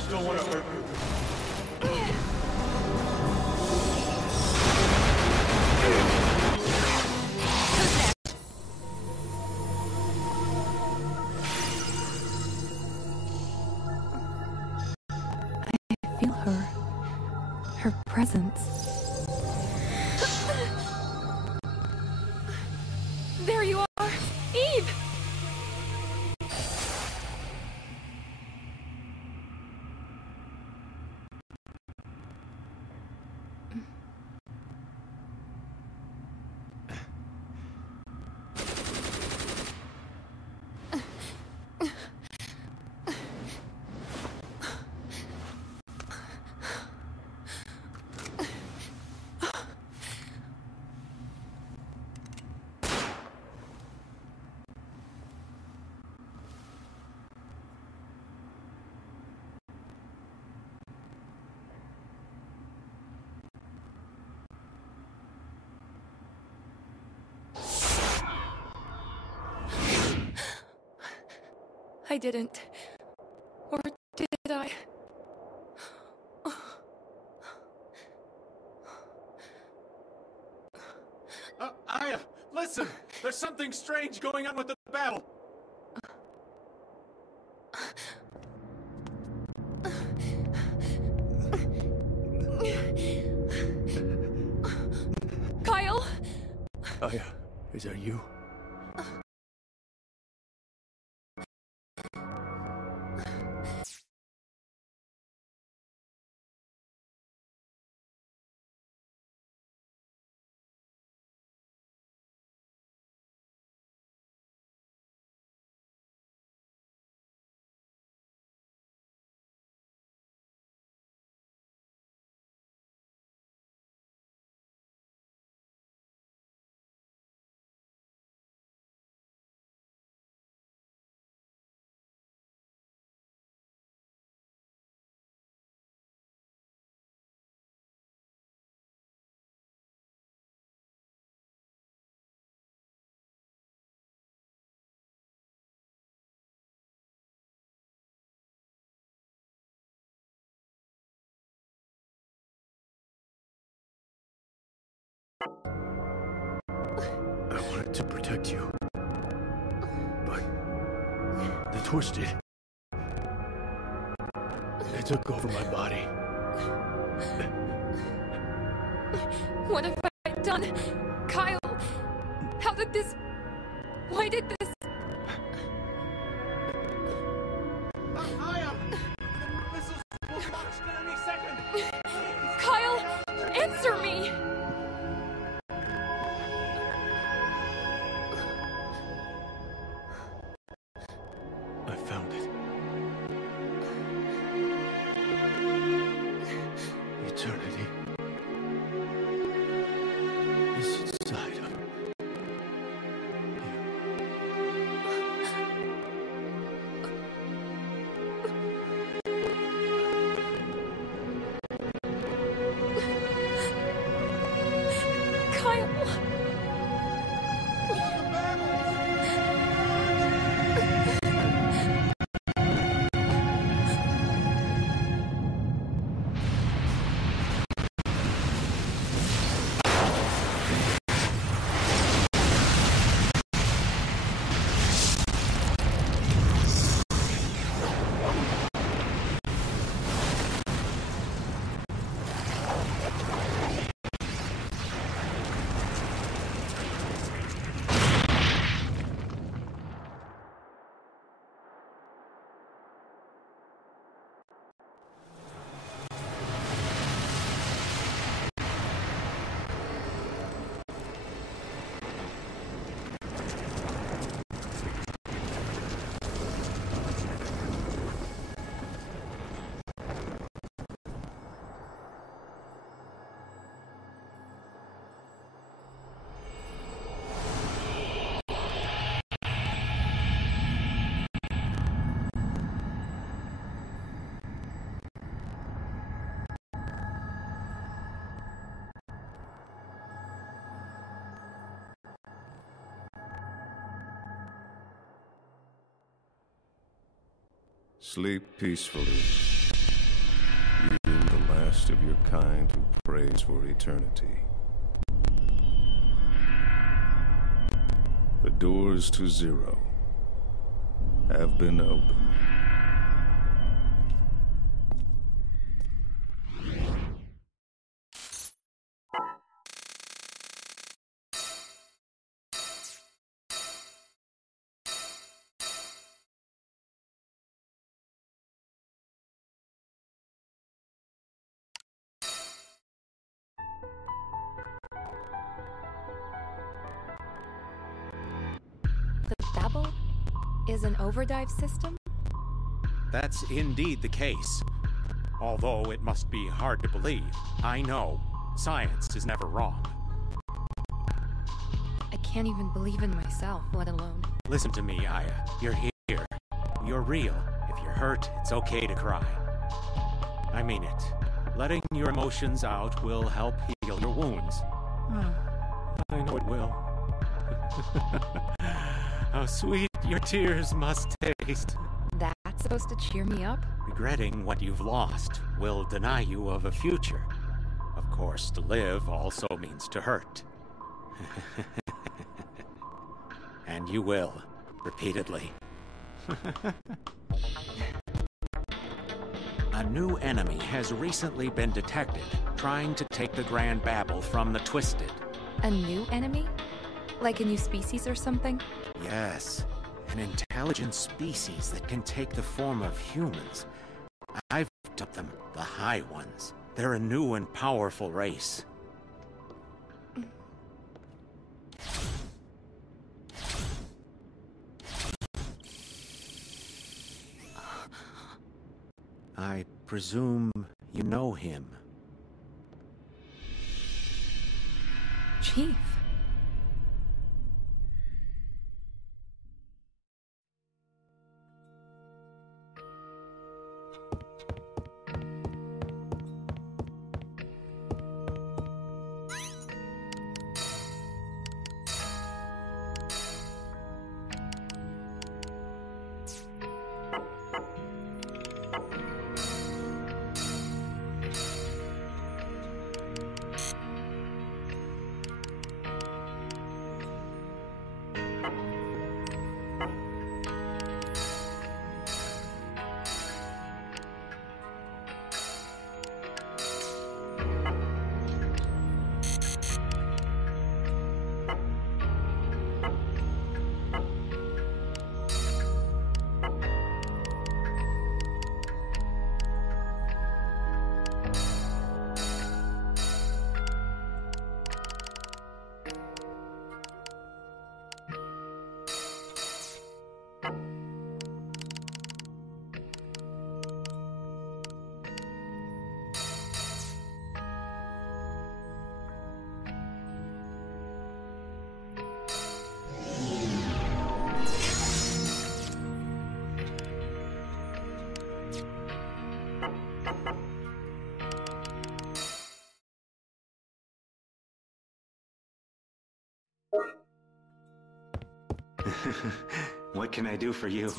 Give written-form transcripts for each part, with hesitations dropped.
just don't want to hurt you. I feel her presence. There you are, Eve! I didn't. Or did I? Aya, listen! There's something strange going on with the battle! Kyle? Aya, is that you? I wanted to protect you, but the torch did. It took over my body. What have I done? Kyle! How did this... Why did this... Aya! The missiles will be launched in any second! Kyle! Answer me! I found it. Eternity is inside of you. Kyle! Sleep peacefully. the last of your kind who prays for eternity. The doors to Zero have been opened. The Babel is an overdive system? That's indeed the case. Although it must be hard to believe, I know science is never wrong. I can't even believe in myself, let alone... Listen to me, Aya. You're here. You're real. If you're hurt, it's okay to cry. I mean it. Letting your emotions out will help heal your wounds. I know it will. How sweet your tears must taste. That's supposed to cheer me up? Regretting what you've lost will deny you of a future. Of course, to live also means to hurt. And you will, repeatedly. A new enemy has recently been detected, trying to take the Grand Babel from the Twisted. A new enemy? Like a new species or something? Yes, an intelligent species that can take the form of humans. I've dubbed them the High Ones. They're a new and powerful race. I presume you know him. Chief. What can I do for you?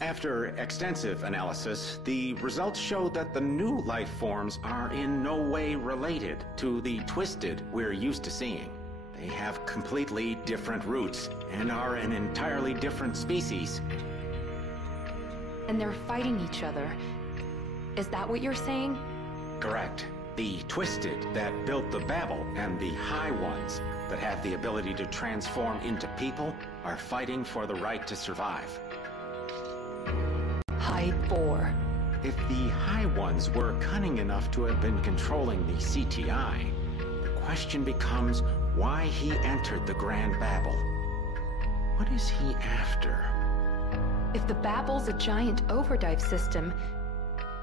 After extensive analysis, the results showed that the new life forms are in no way related to the Twisted we're used to seeing. They have completely different roots and are an entirely different species. And they're fighting each other. Is that what you're saying? Correct. The Twisted that built the Babel and the High Ones that have the ability to transform into people are fighting for the right to survive. Hide Boar. If the High Ones were cunning enough to have been controlling the CTI, the question becomes why he entered the Grand Babel. What is he after? If the Babel's a giant overdive system,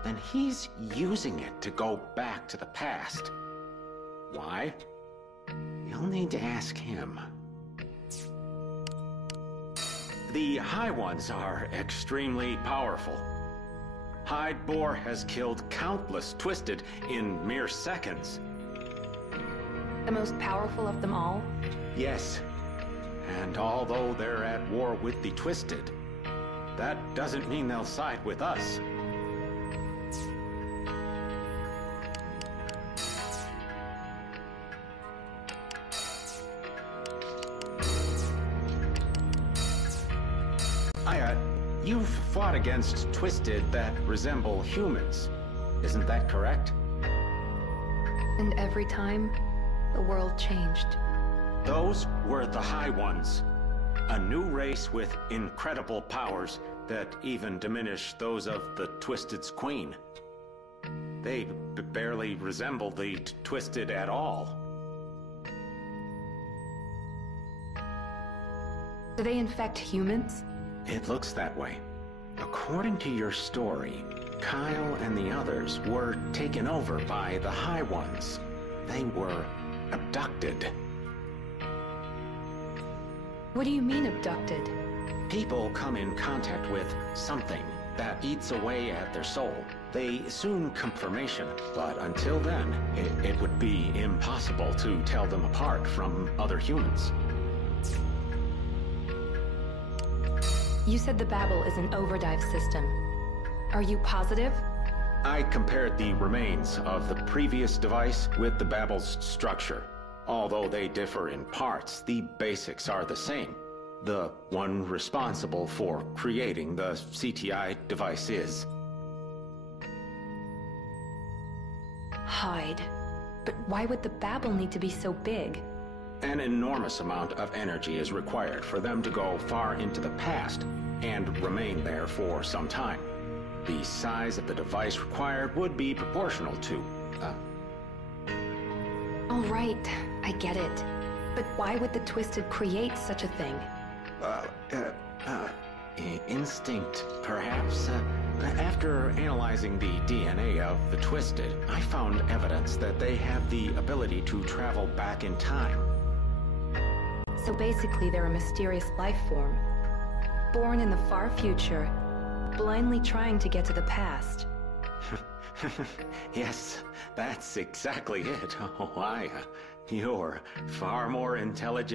then he's using it to go back to the past. Why? You'll need to ask him. The High Ones are extremely powerful. Hide Boar has killed countless Twisted in mere seconds. the most powerful of them all? Yes. And although they're at war with the Twisted, that doesn't mean they'll side with us. You've fought against Twisted that resemble humans. Isn't that correct? And every time, the world changed. Those were the High Ones. A new race with incredible powers that even diminish those of the Twisted's queen. They barely resemble the Twisted at all. Do they infect humans? It looks that way. According to your story, Kyle and the others were taken over by the High Ones. They were abducted. What do you mean abducted? People come in contact with something that eats away at their soul. They soon come to formation, but until then, it would be impossible to tell them apart from other humans. You said the Babel is an overdrive system. Are you positive? I compared the remains of the previous device with the Babel's structure. Although they differ in parts, the basics are the same. The one responsible for creating the CTI device is. Hide. But why would the Babel need to be so big? An enormous amount of energy is required for them to go far into the past and remain there for some time. The size of the device required would be proportional to, All right, I get it. But why would the Twisted create such a thing? Instinct, perhaps? After analyzing the DNA of the Twisted, I found evidence that they have the ability to travel back in time. So basically they're a mysterious life form, born in the far future, blindly trying to get to the past. Yes, that's exactly it. Oh, you're far more intelligent